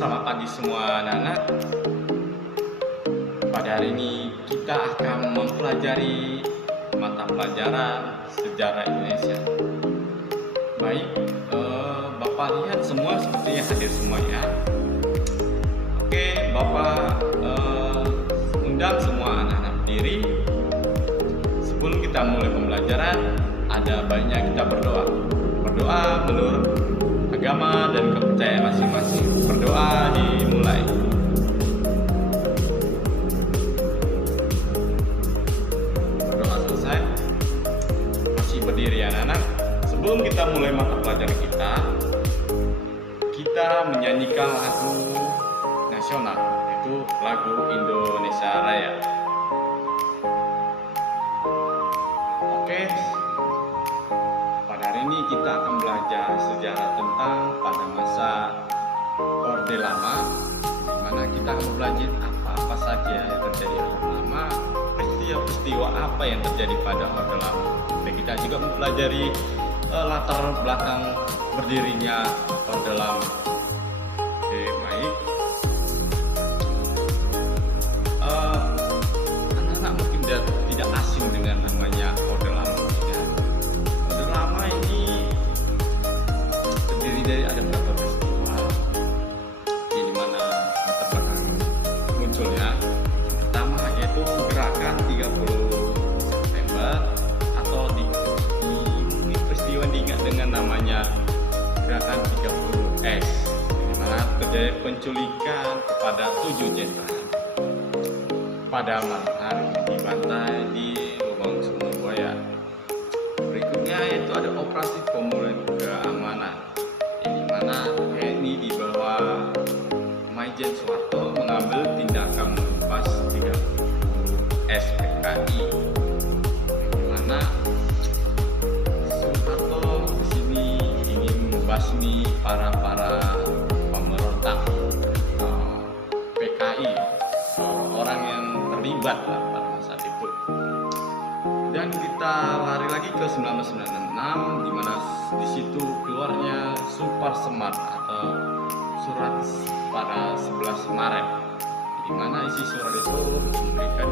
Selamat pagi semua anak-anak. Pada hari ini kita akan mempelajari mata pelajaran sejarah Indonesia. Baik, Bapak lihat semua sepertinya hadir semua ya. Oke, Bapak undang semua anak-anak berdiri. Sebelum kita mulai pembelajaran, ada baiknya kita berdoa. Berdoa menurut agama dan kepercayaan masing-masing. Berdoa dimulai. Berdoa selesai. Masih berdiri anak-anak. Sebelum kita mulai mata pelajaran kita menyanyikan lagu nasional, yaitu lagu Indonesia Raya. Oke. Pada hari ini kita akan belajar sejarah tentang pada masa Orde Lama, di mana kita akan belajar apa-apa saja yang terjadi pada Orde Lama, peristiwa-peristiwa apa yang terjadi pada Orde Lama. Dan kita juga mempelajari latar belakang berdirinya Orde Lama. Oke, baik. Anak-anak mungkin tidak asing dengan namanya Orde Lama. Lama ini terdiri dari ada beberapa peristiwa di mana latar belakang munculnya. Pertama yaitu gerakan 30 September atau di peristiwa diingat dengan namanya gerakan 30S, di mana terjadi penculikan kepada 7 jenderal pada malam hari dibantai di Lubang Sumur Buaya. Berikutnya yaitu ada operasi pemulihan keamanan, di mana TNI di bawah Maijen Soeharto mengambil tindakan menumpas 30 SPKI, di mana Soeharto di sini ingin membasmi para pemberontak PKI, orang yang terlibat pada masa itu. Dan kita lari lagi ke 1996, di mana di situ keluarnya Super Semar atau surat pada 11 Maret, di mana isi surat itu diberikan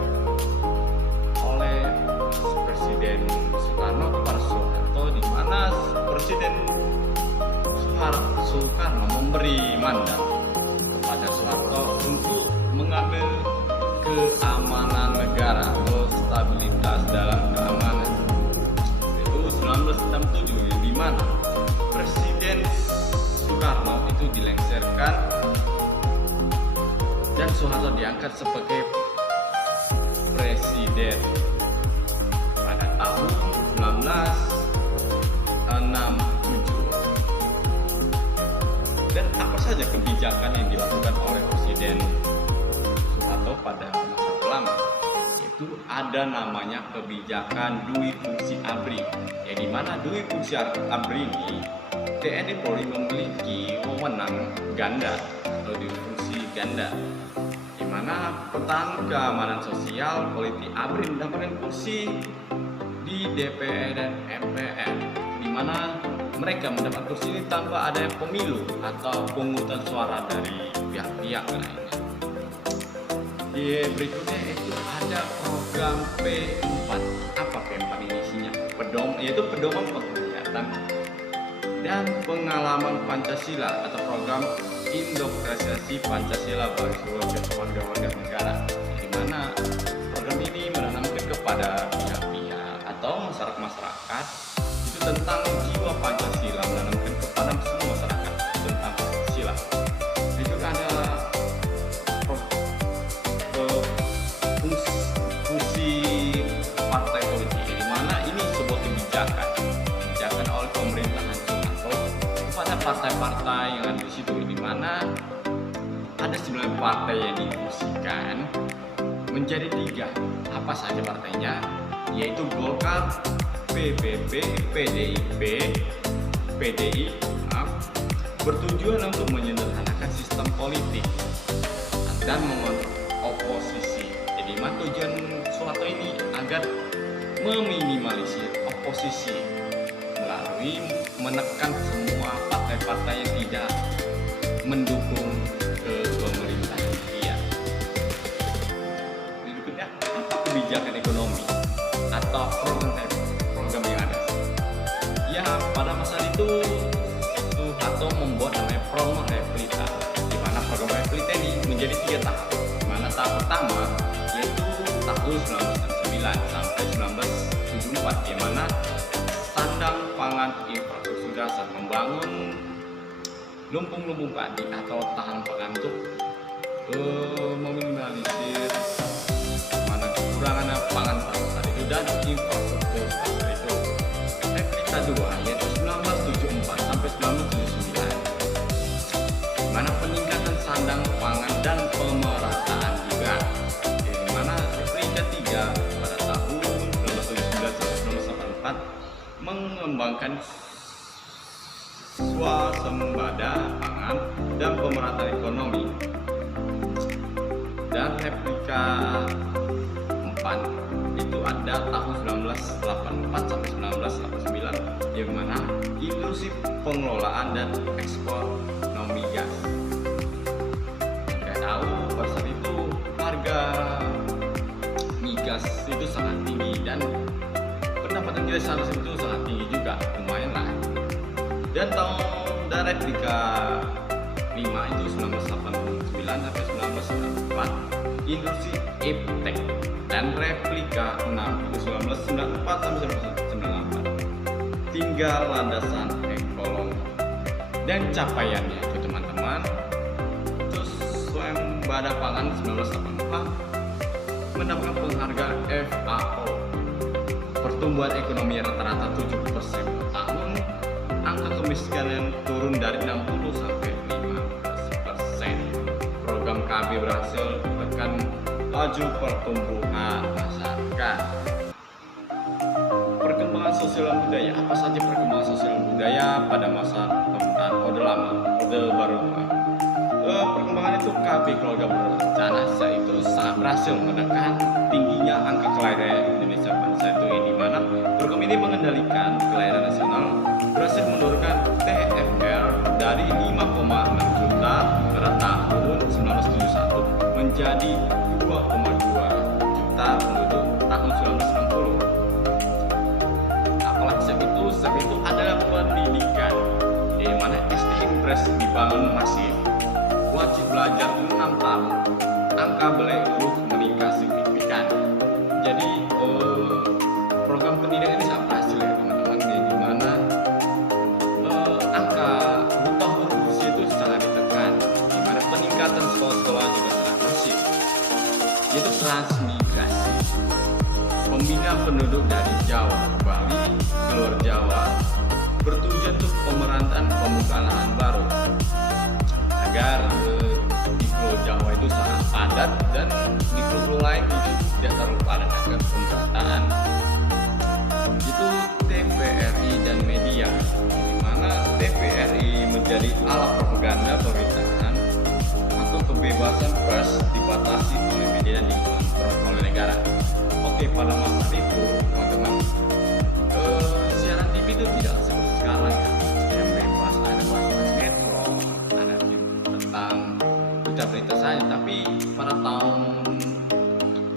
oleh Presiden Soekarno kepada Soeharto, di mana Presiden Soekarno memberi mandat kepada Soeharto untuk mengambil keamanan negara atau stabilitas dalam keamanan. Itu 1967, di mana Presiden Soekarno itu dilengsarkan dan Soeharto diangkat sebagai presiden pada tahun 1967. Dan apa saja kebijakan yang dilakukan oleh Presiden Soeharto pada masa lama, itu ada namanya kebijakan dui fungsi ABRI, yang dimana dui fungsi ABRI ini TNI Polri memiliki wewenang ganda atau dui fungsi ganda, di mana pertahanan keamanan sosial politik ABRI mendapatkan kursi di DPR dan MPR, di mana mereka mendapat kursi ini tanpa ada pemilu atau pungutan suara dari pihak-pihak lainnya. Di berikutnya itu ada program P4. Apa P4 ini isinya? Yaitu pedoman penghayatan dan pengalaman Pancasila atau program indoktrinasi Pancasila bagi seluruh warga-warga negara, di mana program ini menanamkan kepada pihak-pihak atau masyarakat itu tentang jiwa Pancasila, menanamkan kepada semua masyarakat tentang Pancasila. Berikut ada fungsi partai politik, di mana ini sebuah kebijakan oleh pemerintahan Soeharto kepada partai-partai yang ada di situ, di mana ada 9 partai yang difungsikan menjadi 3. Apa saja partainya? Yaitu Golkar, PBB, PDI, bertujuan untuk menyederhanakan sistem politik dan mengontrol oposisi. Jadi tujuan Soeharto ini agar meminimalisir oposisi melalui menekan semua partai-partai yang tidak mendukung kebijakan ekonomi atau program yang ada. Ya, pada masa itu Soeharto membuat namanya program Replita, di mana program Replita ini menjadi 3 tahap. Di mana tahap pertama yaitu tahun 1969 sampai 1974, di mana sandang pangan infrastruktur dasar membangun lumbung-lumbung padi atau tahan pangan untuk meminimalisir mana kekurangan pangan pada saat itu dan infrastruktur dasar itu. Replita 2 yaitu 1974 sampai 1979, mana peningkatan sandang pangan dan pemerataan juga. Di mana Replita 3 pada tahun 1979 sampai 1984 mengembangkan swasembada pangan dan pemerataan ekonomi. Dan Replika 4 itu ada tahun 1984 sampai 1989, yang mana inklusif pengelolaan dan ekspor non-migas. Kita tahu pada saat itu harga migas itu sangat tinggi dan pendapatan kita saat itu sangat tinggi juga, lumayan lah. Dan Replika 5 itu 1989 sampai 1994 inklusi iptek, dan Replika 6 itu 1994 sampai 1998 tinggal landasan ekologi. Dan capaiannya itu teman-teman, terus swasembada pangan 1984 mendapatkan penghargaan FAO, pertumbuhan ekonomi rata-rata 7% per tahun, angka kemiskinan turun dari 60 sampai 15%. Program KB berhasil menekan laju pertumbuhan masyarakat. Perkembangan sosial dan budaya. Apa saja perkembangan sosial dan budaya pada masa pemerintahan Orde Lama, Orde Baru? Perkembangan itu KB keluarga berencana itu sangat berhasil menekan tingginya angka kelahiran Indonesia pada saat itu, di mana program ini mengendalikan kelahiran nasional, berhasil menurunkan TFR dari 5,6 juta pada tahun 1971 menjadi 2,2 juta penduduk tahun 1990. Apalagi saat itu adalah pendidikan, di mana SD Impres dibangun masif, wajib belajar 6 tahun, angka belai huruf meningkat signifikan. Jadi program pendidikan ini sangat berhasil ya teman-teman, di mana angka buta huruf usia itu sangat ditekan, di mana peningkatan sekolah-sekolah juga sangat masif, yaitu transmigrasi. Pembina penduduk dari Jawa, Bali, keluar Jawa bertujuan untuk pemerataan pembukaan lahan baru agar di Pulau Jawa itu sangat padat dan di pulau lain itu tidak terlalu padat akan pemerataan. Itu TVRI dan media, di mana TVRI menjadi alat propaganda pemerintahan atau kebebasan pers dibatasi oleh media dan dikontrol oleh negara. Oke, pada masa itu teman-teman, siaran TV itu tidak seperti sekarang ya, yang bebas, ada bahas metro, ada tentang berita-berita saja. Tapi pada tahun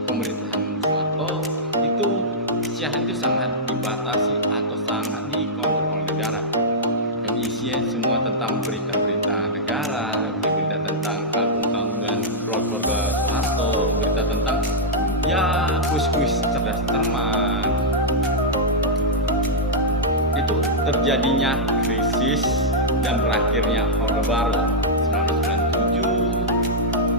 pemerintahan Soeharto itu siaran itu sangat dibatasi atau sangat dikontrol oleh negara, dan isinya semua tentang berita-berita negara, berita tentang kampung-kampungan keluarga Soeharto, berita tentang ya kuis-kuis cerdas cermat. Itu terjadinya krisis dan berakhirnya Orde Baru 1997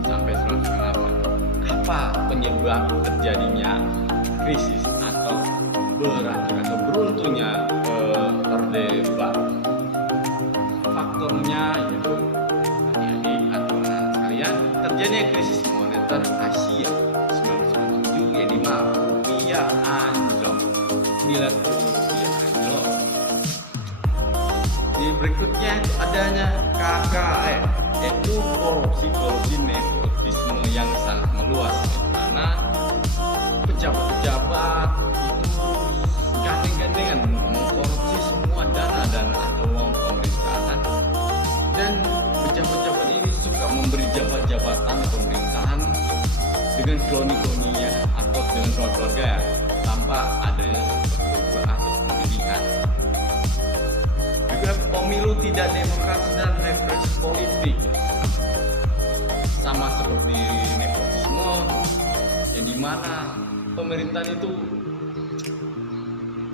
sampai 1998. Apa penyebab terjadinya krisis atau berakhir atau beruntungnya Orde Baru? Faktornya yaitu adik-adik atau anak sekalian, terjadinya krisis moneter Asia 1997, yang dimana rupiah anjlok, nilai rupiah anjlok. Di berikutnya itu adanya KKN, yaitu korupsi nepotisme yang sangat meluas, karena pejabat-pejabat itu gandeng-gandengan mengkorupsi semua dana-dana atau uang pemerintahan, dan pejabat-pejabat ini suka memberi jabatan pemerintahan dengan kloni-kloninya atau dengan keluarga ya, tanpa adanya persetujuan atau pemilihan. Juga pemilu tidak demokratis dan represi politik, sama seperti nepotisme, yang dimana pemerintahan itu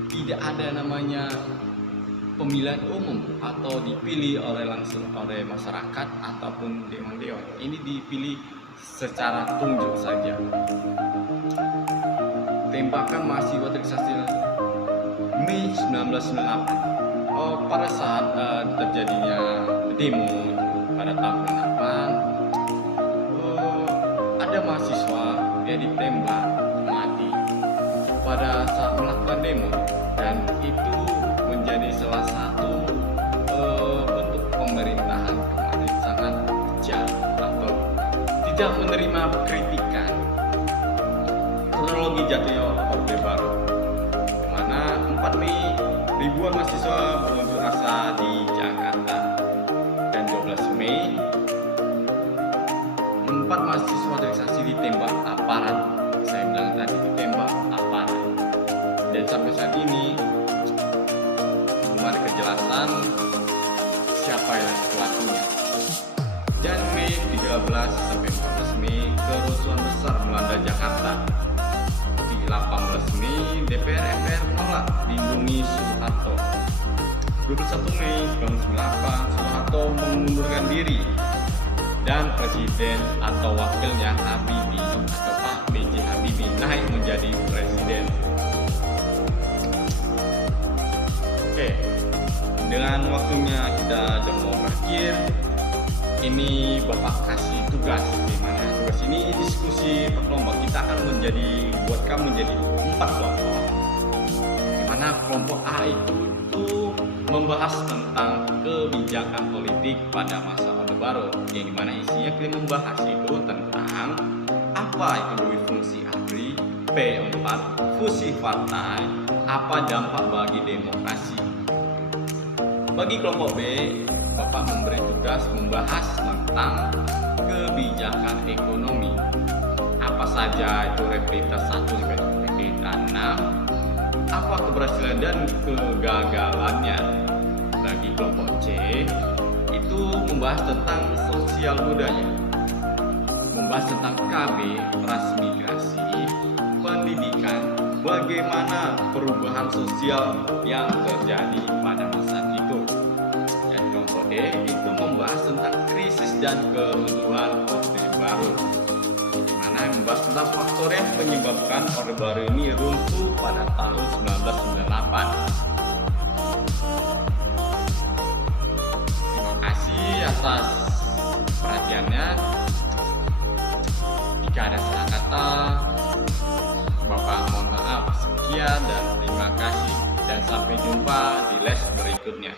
tidak ada namanya pemilihan umum atau dipilih langsung oleh masyarakat ataupun dewan-dewan. Ini dipilih secara tunjuk saja. Tembakan mahasiswa Trisakti Mei 1998. Pada saat terjadinya demo pada tahun 98, ada mahasiswa yang ditembak mati pada saat melakukan demo, dan itu menjadi salah satu bentuk pemerintahan kemarin sangat kejam atau tidak menerima kritikan. Kronologi jatuhnya Orde Baru, di mana 4 Mei ribuan mahasiswa berunjuk rasa di Jakarta, dan 12 Mei 4 mahasiswa Trisakti ditembak aparat. Saya bilang tadi ditembak aparat, dan sampai saat ini belum ada kejelasan siapa yang pelakunya. Dan Mei 13 sampai 14 Mei kerusuhan besar melanda Jakarta. Di 18 Mei DPR MPR menolak dilindungi Soeharto. 21 Mei 1998 Soeharto mengundurkan diri, dan presiden atau wakilnya Habibie atau Pak B.J. Habibie naik menjadi presiden. Oke, dengan waktunya kita sudah mau berakhir. Ini Bapak kasih tugas, di mana tugas ini diskusi per kelompok. Kita akan buatkan menjadi 4 kelompok. Di mana kelompok A itu membahas tentang kebijakan politik pada masa Orde Baru, yang dimana isinya kita membahas itu tentang apa itu duit fungsi ABRI, P4, fusi partai, apa dampak bagi demokrasi. Bagi kelompok B, Bapak memberi tugas membahas tentang kebijakan ekonomi, apa saja itu realitas 1 sampai realitas 6, apa keberhasilan dan kegagalannya. Bagi kelompok C, itu membahas tentang sosial budaya, membahas tentang KB, transmigrasi, pendidikan, bagaimana perubahan sosial yang terjadi pada masa itu. Dan kelompok D itu membahas tentang krisis dan keruntuhan Orde Baru, di mana membahas tentang faktor yang menyebabkan Orde Baru ini runtuh pada tahun 1998. Atas perhatiannya. Jika ada salah kata, Bapak mohon maaf. Sekian dan terima kasih, dan sampai jumpa di les berikutnya.